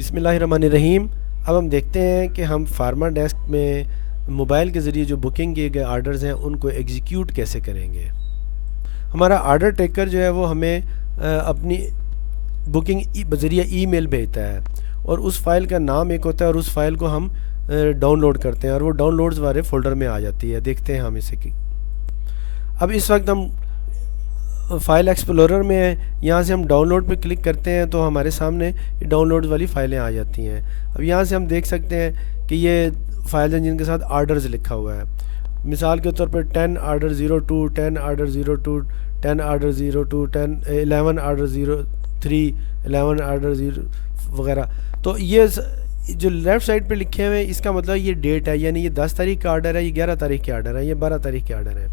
بسم اللہ الرحمن الرحیم۔ اب ہم دیکھتے ہیں کہ ہم فارما ڈیسک میں موبائل کے ذریعے جو بکنگ کیے گئے آرڈرز ہیں ان کو ایگزیکیوٹ کیسے کریں گے۔ ہمارا آرڈر ٹیکر جو ہے وہ ہمیں اپنی بکنگ بذریعہ ای میل بھیجتا ہے، اور اس فائل کا نام ایک ہوتا ہے، اور اس فائل کو ہم ڈاؤن لوڈ کرتے ہیں، اور وہ ڈاؤن لوڈز والے فولڈر میں آ جاتی ہے۔ دیکھتے ہیں ہم اسے کی اب اس وقت ہم فائل ایکسپلورر میں ہیں، یہاں سے ہم ڈاؤن لوڈ پہ کلک کرتے ہیں تو ہمارے سامنے ڈاؤن لوڈ والی فائلیں آ جاتی ہیں۔ اب یہاں سے ہم دیکھ سکتے ہیں کہ یہ فائل ہیں جن کے ساتھ آرڈرز لکھا ہوا ہے۔ مثال کے طور پر 10 order 02، 10 order 02، 10 order 02، 10 11 order 03، 11 order 0 وغیرہ۔ تو یہ جو لیفٹ سائڈ پہ لکھے ہوئے ہیں اس کا مطلب یہ ڈیٹ ہے، یعنی یہ 10 تاریخ کا آرڈر ہے، یہ 11 تاریخ کے آرڈر ہے، یہ 12 تاریخ کے آرڈر ہے۔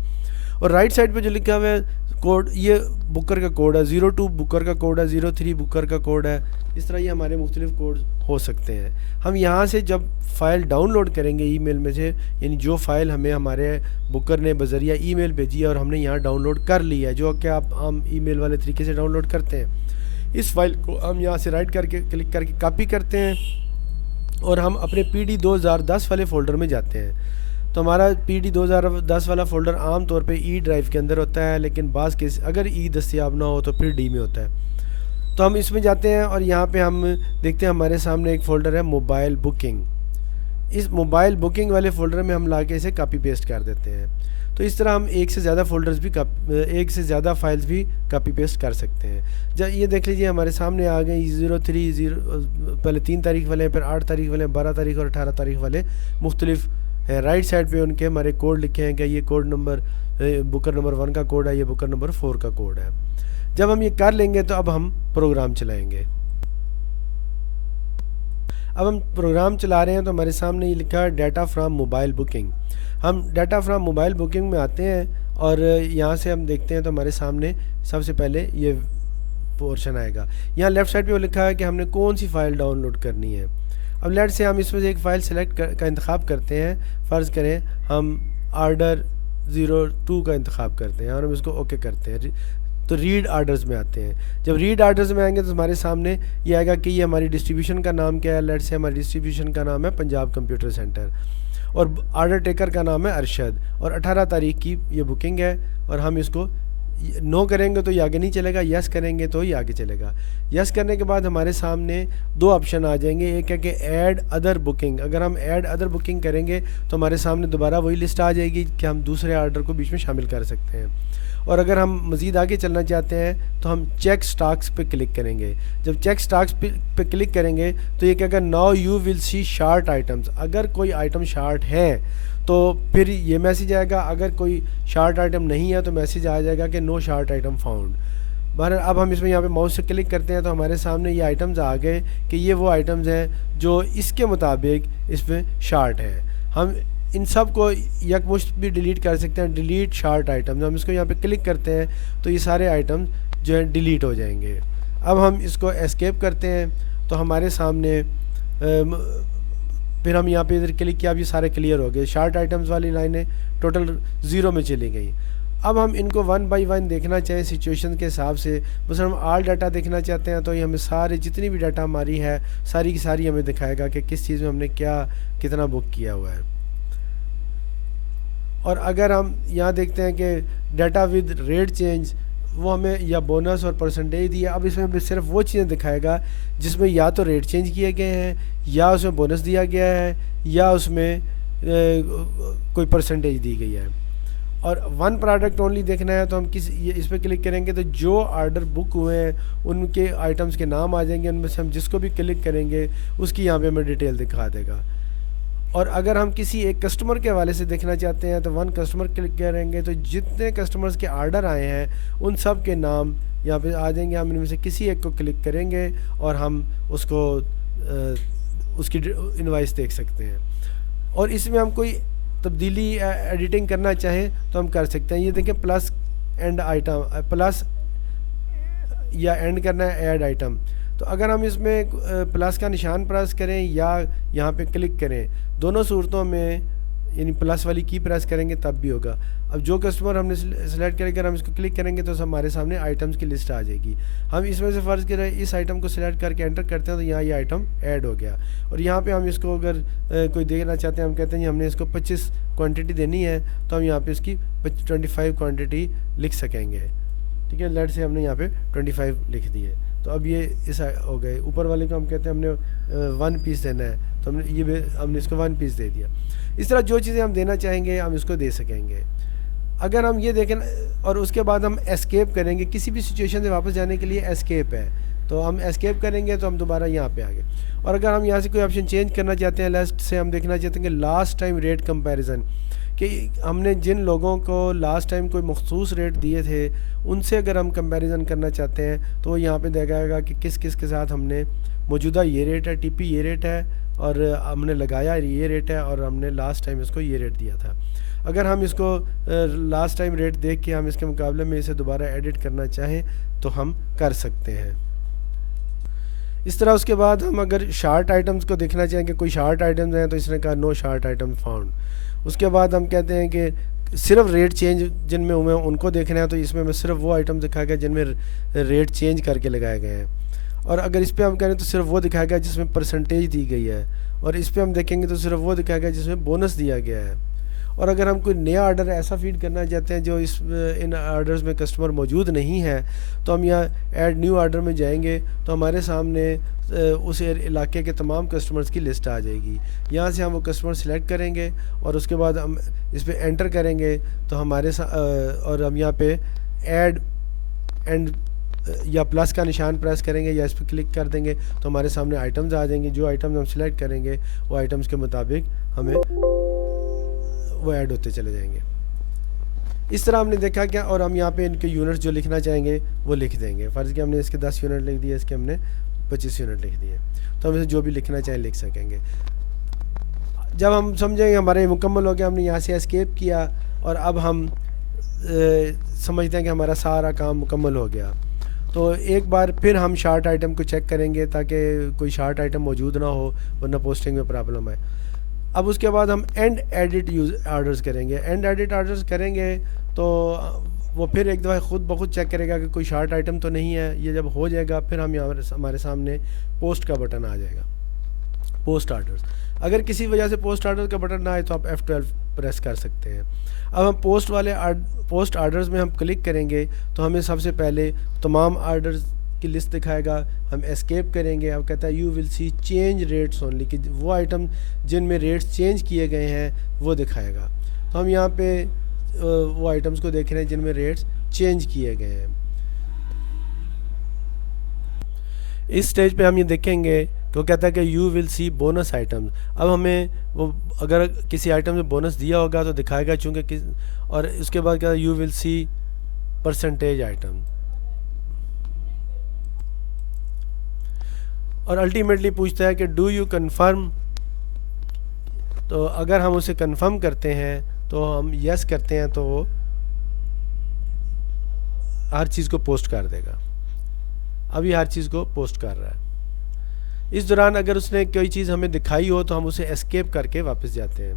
اور رائٹ سائڈ پہ جو لکھا ہوا ہے کوڈ، یہ بکر کا کوڈ ہے، 02 بکر کا کوڈ ہے، 03 بکر کا کوڈ ہے۔ اس طرح یہ ہمارے مختلف کوڈ ہو سکتے ہیں۔ ہم یہاں سے جب فائل ڈاؤن لوڈ کریں گے ای میل میں سے، یعنی جو فائل ہمیں ہمارے بکر نے بذریعہ ای میل بھیجی ہے اور ہم نے یہاں ڈاؤن لوڈ کر لی ہے، جو کہ آپ ہم ای میل والے طریقے سے ڈاؤن لوڈ کرتے ہیں، اس فائل کو ہم یہاں سے رائٹ کر کے کلک کر کے کاپی کرتے ہیں، اور ہم اپنے PD 2010 والے فولڈر میں جاتے ہیں۔ تو ہمارا PD 2010 والا فولڈر عام طور پہ ای ڈرائیو کے اندر ہوتا ہے، لیکن بعض کیس اگر ای دستیاب نہ ہو تو پھر ڈی میں ہوتا ہے۔ تو ہم اس میں جاتے ہیں اور یہاں پہ ہم دیکھتے ہیں ہمارے سامنے ایک فولڈر ہے موبائل بکنگ۔ اس موبائل بکنگ والے فولڈر میں ہم لا کے اسے کاپی پیسٹ کر دیتے ہیں۔ تو اس طرح ہم ایک سے زیادہ فولڈرز بھی ایک سے زیادہ فائلز بھی کاپی پیسٹ کر سکتے ہیں۔ جب یہ دیکھ لیجئے ہمارے سامنے آ گئے 03 پہلے 3 تاریخ والے ہیں، پھر 8 تاریخ والے ہیں، 12 تاریخ اور 18 تاریخ والے مختلف ہیں۔ رائٹ سائڈ پہ ان کے ہمارے کوڈ لکھے ہیں کہ یہ کوڈ نمبر بکر نمبر 1 کا کوڈ ہے، یہ بکر نمبر 4 کا کوڈ ہے۔ جب ہم یہ کر لیں گے تو اب ہم پروگرام چلائیں گے۔ اب ہم پروگرام چلا رہے ہیں تو ہمارے سامنے یہ لکھا ہے ڈیٹا فرام موبائل بکنگ۔ ہم ڈیٹا فرام موبائل بکنگ میں آتے ہیں اور یہاں سے ہم دیکھتے ہیں تو ہمارے سامنے سب سے پہلے یہ پورشن آئے گا۔ یہاں لیفٹ سائڈ پہ وہ لکھا ہے کہ ہم نے کون سی فائل ڈاؤن لوڈ کرنی ہے۔ اب لیٹ سے ہم اس میں سے ایک فائل سلیکٹ کا انتخاب کرتے ہیں۔ فرض کریں ہم آرڈر 02 کا انتخاب کرتے ہیں اور ہم اس کو اوکے کرتے ہیں، تو ریڈ آرڈرز میں آتے ہیں۔ جب ریڈ آرڈرز میں آئیں گے تو ہمارے سامنے یہ آئے گا کہ یہ ہماری ڈسٹریبیوشن کا نام کیا ہے۔ لیٹ سے ہماری ڈسٹریبیوشن کا نام ہے پنجاب کمپیوٹر سینٹر، اور آرڈر ٹیکر کا نام ہے ارشد، اور 18 تاریخ کی یہ بکنگ ہے، اور ہم اس کو نو کریں گے تو یہ آگے نہیں چلے گا، یس کریں گے تو یہ آگے چلے گا۔ یس کرنے کے بعد ہمارے سامنے دو آپشن آ جائیں گے، ایک ہے کہ ایڈ ادر بکنگ۔ اگر ہم ایڈ ادر بکنگ کریں گے تو ہمارے سامنے دوبارہ وہی لسٹ آ جائے گی کہ ہم دوسرے آرڈر کو بیچ میں شامل کر سکتے ہیں۔ اور اگر ہم مزید آگے چلنا چاہتے ہیں تو ہم چیک سٹاکس پہ کلک کریں گے۔ جب چیک سٹاکس پہ کلک کریں گے تو یہ کہے گا now you will see short items. اگر کوئی آئٹم شارٹ ہے تو پھر یہ میسیج آئے گا، اگر کوئی شارٹ آئٹم نہیں ہے تو میسیج آ جائے گا کہ نو شارٹ آئٹم فاؤنڈ۔ بہرحال اب ہم اس میں یہاں پہ ماؤس سے کلک کرتے ہیں تو ہمارے سامنے یہ آئٹمز آ گئے کہ یہ وہ آئٹمز ہیں جو اس کے مطابق اس میں شارٹ ہیں۔ ہم ان سب کو یکمشت بھی ڈیلیٹ کر سکتے ہیں، ڈیلیٹ شارٹ آئٹمز۔ ہم اس کو یہاں پہ کلک کرتے ہیں تو یہ سارے آئٹمز جو ہیں ڈیلیٹ ہو جائیں گے۔ اب ہم اس کو اسکیپ کرتے ہیں تو ہمارے سامنے پھر ہم یہاں پہ ادھر کلک کیا، اب یہ سارے کلیئر ہو گئے، شارٹ آئٹمز والی لائنیں ٹوٹل 0 میں چلی گئیں۔ اب ہم ان کو 1 بائی 1 دیکھنا چاہیں سچویشن کے حساب سے، مثلا ہم آل ڈاٹا دیکھنا چاہتے ہیں تو یہ ہمیں سارے جتنی بھی ڈاٹا ہماری ہے ساری کی ساری ہمیں دکھائے گا کہ کس چیز میں ہم نے کیا کتنا بک کیا ہوا ہے۔ اور اگر ہم یہاں دیکھتے ہیں کہ ڈیٹا ود ریٹ چینج، وہ ہمیں یا بونس اور پرسنٹیج دیا، اب اس میں ہمیں صرف وہ چیزیں دکھائے گا جس میں یا تو ریٹ چینج کیے گئے ہیں، یا اس میں بونس دیا گیا ہے، یا اس میں کوئی پرسنٹیج دی گئی ہے۔ اور 1 پروڈکٹ اونلی دیکھنا ہے تو ہم اس پہ کلک کریں گے تو جو آرڈر بک ہوئے ہیں ان کے آئٹمز کے نام آ جائیں گے، ان میں سے ہم جس کو بھی کلک کریں گے اس کی یہاں پہ ہمیں ڈیٹیل دکھا دے گا۔ اور اگر ہم کسی ایک کسٹمر کے حوالے سے دیکھنا چاہتے ہیں تو 1 کسٹمر کلک کریں گے تو جتنے کسٹمرز کے آرڈر آئے ہیں ان سب کے نام یہاں پہ آ جائیں گے۔ ہم ان میں سے کسی ایک کو کلک کریں گے اور ہم اس کو اس کی انوائس دیکھ سکتے ہیں، اور اس میں ہم کوئی تبدیلی ایڈیٹنگ کرنا چاہیں تو ہم کر سکتے ہیں۔ یہ دیکھیں پلس اینڈ آئٹم، پلس یا اینڈ کرنا ہے ایڈ آئٹم، تو اگر ہم اس میں پلس کا نشان پریس کریں یا یہاں پہ کلک کریں، دونوں صورتوں میں یعنی پلس والی کی پریس کریں گے تب بھی ہوگا. اب جو کسٹمر ہم نے سلیکٹ کرے گا ہم اس کو کلک کریں گے تو ہمارے سامنے آئٹمس کی لسٹ آ جائے گی. ہم اس میں سے فرض کریں اس آئٹم کو سلیکٹ کر کے انٹر کرتے ہیں تو یہاں یہ آئٹم ایڈ ہو گیا. اور یہاں پہ ہم اس کو اگر کوئی دیکھنا چاہتے ہیں ہم کہتے ہیں ہم نے اس کو 25 کوانٹٹی دینی ہے تو ہم یہاں پہ اس کی 25 کوانٹٹی لکھ سکیں گے. ٹھیک ہے, لیٹ سے ہم نے یہاں پہ 25 لکھ دی ہے. تو اب یہ اس ہو گئے. اوپر والے کو ہم کہتے ہیں ہم نے 1 پیس دینا ہے تو ہم نے اس کو 1 پیس دے دیا. اس طرح جو چیزیں ہم دینا چاہیں گے ہم اس کو دے سکیں گے. اگر ہم یہ دیکھیں اور اس کے بعد ہم اسکیپ کریں گے, کسی بھی سچویشن سے واپس جانے کے لیے اسکیپ ہے, تو ہم اسکیپ کریں گے تو ہم دوبارہ یہاں پہ آ گئے. اور اگر ہم یہاں سے کوئی آپشن چینج کرنا چاہتے ہیں, لاسٹ سے ہم دیکھنا چاہتے ہیں کہ لاسٹ ٹائم ریٹ کمپیریزن, کہ ہم نے جن لوگوں کو لاسٹ ٹائم کوئی مخصوص ریٹ دیے تھے ان سے اگر ہم کمپیریزن کرنا چاہتے ہیں تو وہ یہاں پہ دیکھائے گا کہ کس کس کے ساتھ ہم نے موجودہ یہ ریٹ ہے, ٹی پی یہ ریٹ ہے اور ہم نے لگایا یہ ریٹ ہے اور ہم نے لاسٹ ٹائم اس کو یہ ریٹ دیا تھا. اگر ہم اس کو لاسٹ ٹائم ریٹ دیکھ کے ہم اس کے مقابلے میں اسے دوبارہ ایڈٹ کرنا چاہیں تو ہم کر سکتے ہیں. اس طرح اس کے بعد ہم اگر شارٹ آئٹمز کو دیکھنا چاہیں کہ کوئی شارٹ آئٹمز ہیں تو اس نے کہا نو شارٹ آئٹم فاؤنڈ. اس کے بعد ہم کہتے ہیں کہ صرف ریٹ چینج جن میں ہوئے ہیں ان کو دیکھنا ہے تو اس میں صرف وہ آئٹم دکھایا گیا جن میں ریٹ چینج کر کے لگائے گئے ہیں. اور اگر اس پہ ہم کریں تو صرف وہ دکھایا گیا جس میں پرسنٹیج دی گئی ہے, اور اس پہ ہم دیکھیں گے تو صرف وہ دکھایا گیا جس میں بونس دیا گیا ہے. اور اگر ہم کوئی نیا آرڈر ایسا فیڈ کرنا چاہتے ہیں جو ان آرڈرز میں کسٹمر موجود نہیں ہے تو ہم یہاں ایڈ نیو آرڈر میں جائیں گے تو ہمارے سامنے اس علاقے کے تمام کسٹمرز کی لسٹ آ جائے گی. یہاں سے ہم وہ کسٹمر سلیکٹ کریں گے اور اس کے بعد ہم اس پہ انٹر کریں گے تو ہمارے اور ہم یہاں پہ ایڈ اینڈ یا پلس کا نشان پریس کریں گے یا اس پہ کلک کر دیں گے تو ہمارے سامنے آئٹمز آ جائیں گے. جو آئٹمز ہم سلیکٹ کریں گے وہ آئٹمز کے مطابق ہمیں وہ ایڈ ہوتے چلے جائیں گے. اس طرح ہم نے دیکھا کیا, اور ہم یہاں پہ ان کے یونٹس جو لکھنا چاہیں گے وہ لکھ دیں گے. فرض کہ ہم نے اس کے 10 یونٹ لکھ دیے, اس کے ہم نے 25 یونٹ لکھ دیے, تو ہم اسے جو بھی لکھنا چاہیں لکھ سکیں گے. جب ہم سمجھیں گے ہمارے مکمل ہو گیا, ہم نے یہاں سے اسکیپ کیا اور اب ہم سمجھتے ہیں کہ ہمارا سارا کام مکمل ہو گیا, تو ایک بار پھر ہم شارٹ آئٹم کو چیک کریں گے تاکہ کوئی شارٹ آئٹم موجود نہ ہو ورنہ پوسٹنگ میں پرابلم آئے. اب اس کے بعد ہم اینڈ ایڈٹ آرڈرز کریں گے. اینڈ ایڈٹ آرڈرز کریں گے تو وہ پھر ایک دفعہ خود بخود چیک کرے گا کہ کوئی شارٹ آئٹم تو نہیں ہے. یہ جب ہو جائے گا پھر ہمارے سامنے پوسٹ کا بٹن آ جائے گا, پوسٹ آرڈرز. اگر کسی وجہ سے پوسٹ آرڈر کا بٹن نہ آئے تو آپ F12 پریس کر سکتے ہیں. اب ہم پوسٹ آرڈرز میں ہم کلک کریں گے تو ہمیں سب سے پہلے تمام آرڈرز کی لسٹ دکھائے گا. ہم اسکیپ کریں گے, اب کہتا ہے you will see change rates only, کہ وہ آئٹم جن میں ریٹس چینج کیے گئے ہیں وہ دکھائے گا. تو ہم یہاں پہ وہ آئٹمس کو دیکھ رہے ہیں جن میں ریٹس چینج کیے گئے ہیں. اس سٹیج پہ ہم یہ دیکھیں گے کہ وہ کہتا ہے کہ you will see bonus items. اب ہمیں وہ اگر کسی آئٹم میں بونس دیا ہوگا تو دکھائے گا چونکہ اور اس کے بعد کہتا ہے you will see percentage item, اور الٹیمیٹلی پوچھتا ہے کہ ڈو یو کنفرم. تو اگر ہم اسے کنفرم کرتے ہیں تو ہم یس کرتے ہیں تو وہ ہر چیز کو پوسٹ کر دے گا. ابھی ہر چیز کو پوسٹ کر رہا ہے. اس دوران اگر اس نے کوئی چیز ہمیں دکھائی ہو تو ہم اسے اسکیپ کر کے واپس جاتے ہیں.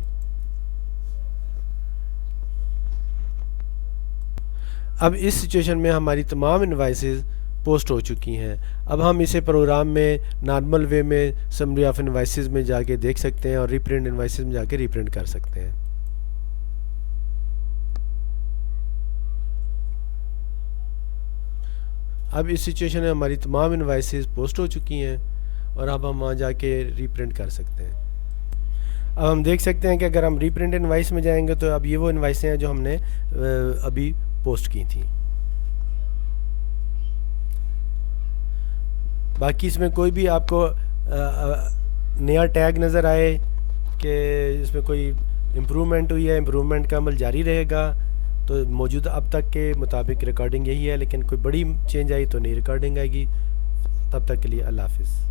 اب اس سچویشن میں ہماری تمام انوائسز پوسٹ ہو چکی ہیں. اب ہم اسے پروگرام میں نارمل وے میں سمری آف انوائسز میں جا کے دیکھ سکتے ہیں اور ریپرنٹ انوائسز میں جا کے ریپرنٹ کر سکتے ہیں. اب اس سچویشن میں ہماری تمام انوائسز پوسٹ ہو چکی ہیں اور اب ہم وہاں جا کے ریپرنٹ کر سکتے ہیں. اب ہم دیکھ سکتے ہیں کہ اگر ہم ریپرنٹ انوائس میں جائیں گے تو اب یہ وہ انوائسیں ہیں جو ہم نے ابھی پوسٹ کی تھیں. باقی اس میں کوئی بھی آپ کو نیا ٹیگ نظر آئے کہ اس میں کوئی امپرومنٹ ہوئی ہے, امپرومنٹ کا عمل جاری رہے گا, تو موجودہ اب تک کے مطابق ریکارڈنگ یہی ہے, لیکن کوئی بڑی چینج آئی تو نئی ریکارڈنگ آئے گی. تب تک کے لیے اللہ حافظ.